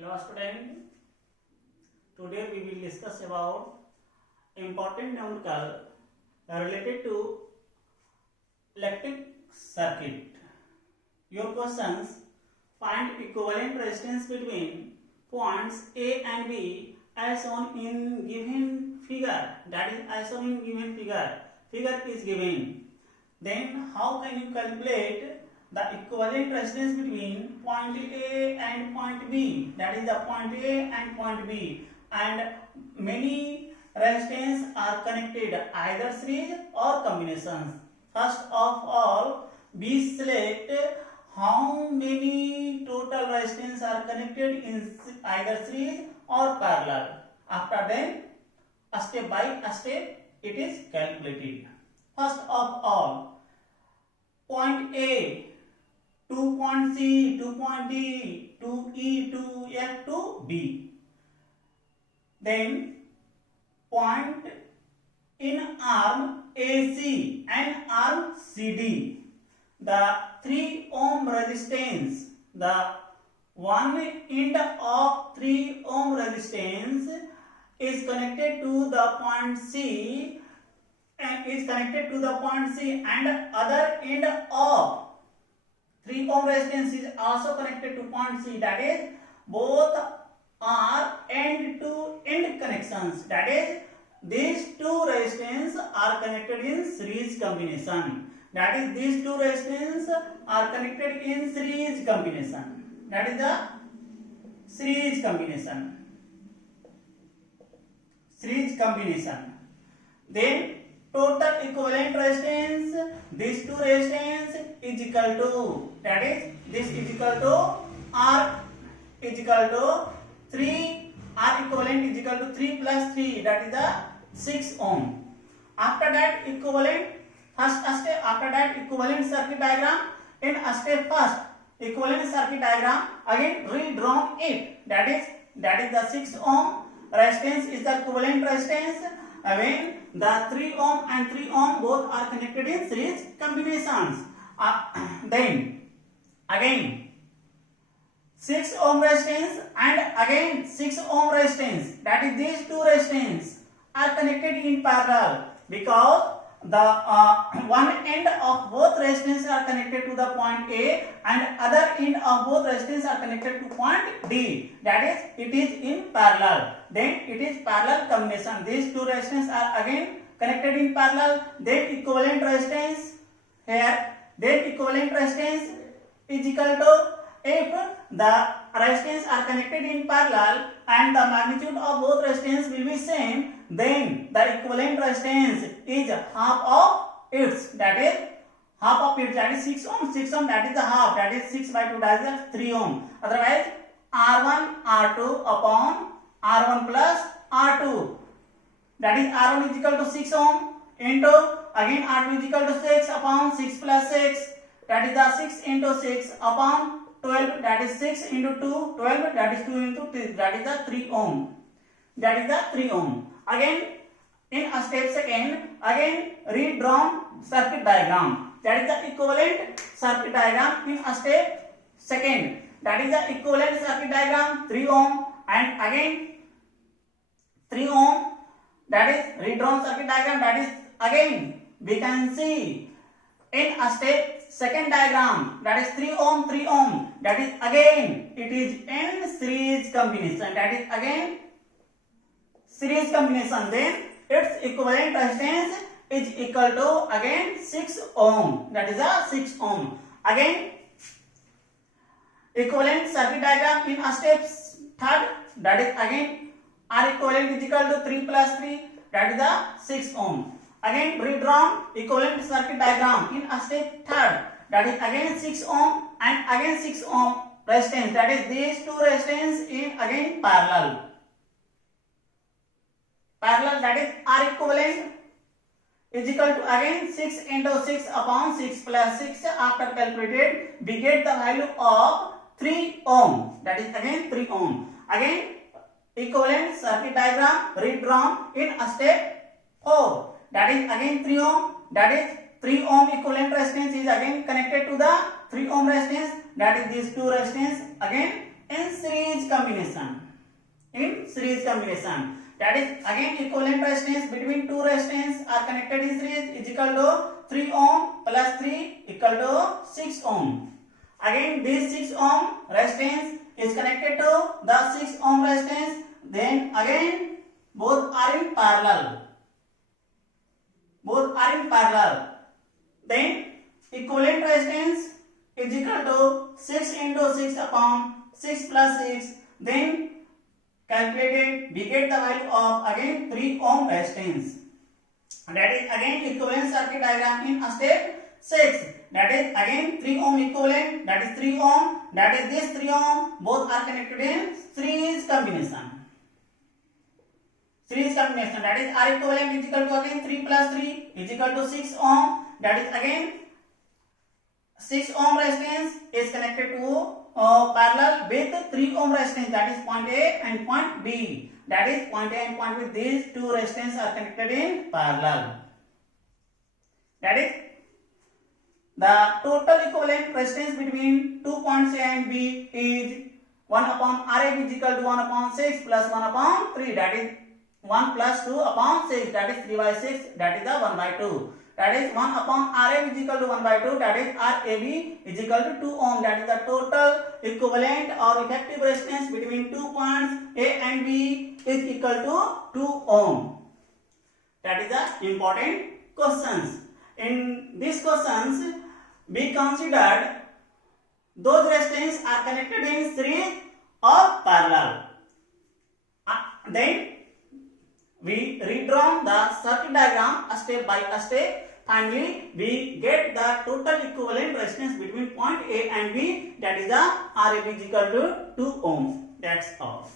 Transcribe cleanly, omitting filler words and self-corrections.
Hello student, today we will discuss about important numerical related to electric circuit. Your questions: find equivalent resistance between points A and B as shown in given figure. That is as shown in given figure. Figure is given. Then how can you calculate the equivalent resistance between point A and point B? That is the point A and point B. And many resistance are connected either series or combinations. First of all, we select how many total resistance are connected in either series or parallel. After then, step by step, it is calculated. First of all, point A to point C, to point D, to E, to F, to B. Then point in arm AC and arm CD. The 3 ohm resistance, the one end of 3 ohm resistance is connected to the point C and other end of 3 ohm resistance is also connected to point C. That is, both are end to end connections. That is, these two resistance are connected in series combination. That is, these two resistance are connected in series combination. That is the series combination. Series combination. Then total equivalent resistance, these two resistance is equal to, that is, this is equal to R is equal to 3, R equivalent is equal to 3 plus 3, that is the 6 ohm. After that equivalent, after that equivalent circuit diagram, in step first, equivalent circuit diagram, again redrawn it, that is the 6 ohm resistance is the equivalent resistance. Again, the 3 ohm and 3 ohm both are connected in series combinations. Then again 6 ohm resistance and again 6 ohm resistance, that is these two resistance are connected in parallel because the one end of both resistance are connected to the point A and other end of both resistance are connected to point D. That is, it is in parallel. Then it is parallel combination. These two resistance are again connected in parallel. Then equivalent resistance here. Then equivalent resistance is equal to, if the resistance are connected in parallel and the magnitude of both resistance will be same, then the equivalent resistance is half of its, that is half of its, that is 6 ohm. 6 ohm, that is the half, that is 6 by 2, that is 3 ohm. Otherwise, R1 R2 upon R1 plus R2, that is R1 is equal to 6 ohm into again R2 is equal to 6 upon 6 plus 6, that is the 6 into 6 upon 12, that is 6 into 2, 12, that is 2 into 3, that is the 3 ohm. That is the 3 ohm. Again, in a step second, again redrawn circuit diagram. That is the equivalent circuit diagram in a step second. That is the equivalent circuit diagram, 3 ohm and again 3 ohm. That is redrawn circuit diagram. That is again we can see in a step second diagram, that is 3 ohm, 3 ohm. That is again it is in series combination. That is again series combination. Then its equivalent resistance is equal to again 6 ohm. That is a 6 ohm. Again equivalent circuit diagram in a step third. That is again R equivalent is equal to 3 plus 3. That is the 6 ohm. Again redrawn equivalent circuit diagram in a step third. That is again 6 ohm and again 6 ohm resistance. That is these two resistance in again parallel. That is R equivalent is equal to again 6 into 6 upon 6 plus 6. After calculated, we get the value of 3 ohm. That is again 3 ohm. Again equivalent circuit diagram redrawn in a step 4. That is again 3 ohm. That is 3 ohm equivalent resistance is again connected to the 3 ohm resistance. That is these two resistance again in series combination. In series combination. That is again equivalent resistance between two resistance are connected in series is equal to 3 ohm plus 3 equal to 6 ohm. Again this 6 ohm resistance is connected to the 6 ohm resistance. Then again both are in parallel. Both are in parallel. Then equivalent resistance is equal to 6 into 6 upon 6 plus 6. Then calculated, we get the value of again 3 ohm resistance. That is again equivalent circuit diagram in a step 6. That is again 3 ohm equivalent, that is 3 ohm, that is this 3 ohm, both are connected in series combination. Series combination, that is R equivalent is equal to again 3 plus 3 is equal to 6 ohm, that is again 6 ohm resistance is connected to parallel with 3 ohm resistance, that is point A and point B. That is point A and point B, these two resistance are connected in parallel. That is the total equivalent resistance between 2 points A and B is 1 upon Rab is equal to 1 upon 6 plus 1 upon 3, that is 1 plus 2 upon 6, that is 3 by 6, that is the 1 by 2. That is 1 upon Rab is equal to 1 by 2, that is Rab is equal to 2 ohm. That is the total equivalent or effective resistance between 2 points A and B is equal to 2 ohm. That is the important questions. In these questions, we considered those resistance are connected in series or parallel. Then we redrawn the circuit diagram step by step. Finally, we get the total equivalent resistance between point A and B, that is the Rab is equal to 2 ohm. That's all.